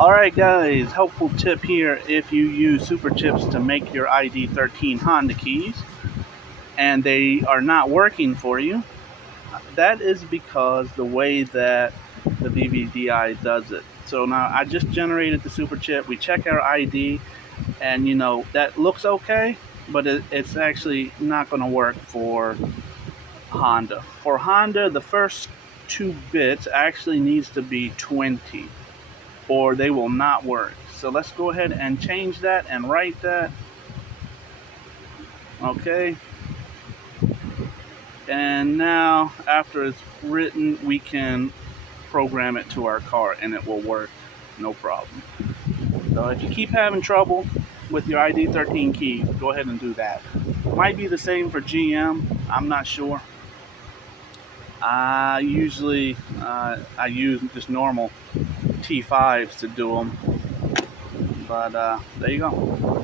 Alright guys, helpful tip here: if you use SuperChips to make your ID13 Honda keys and they are not working for you, that is because the way that the VVDI does it. So now I just generated the SuperChip, we check our ID, and that looks okay, but it's actually not going to work for Honda. For Honda, the first 2 bits actually needs to be 20 or they will not work. So let's go ahead and change that and write that. Okay. And now after it's written, we can program it to our car and it will work no problem. So if you keep having trouble with your ID13 keys, go ahead and do that. Might be the same for GM, I'm not sure. I usually I use just normal T5s to do them, but there you go.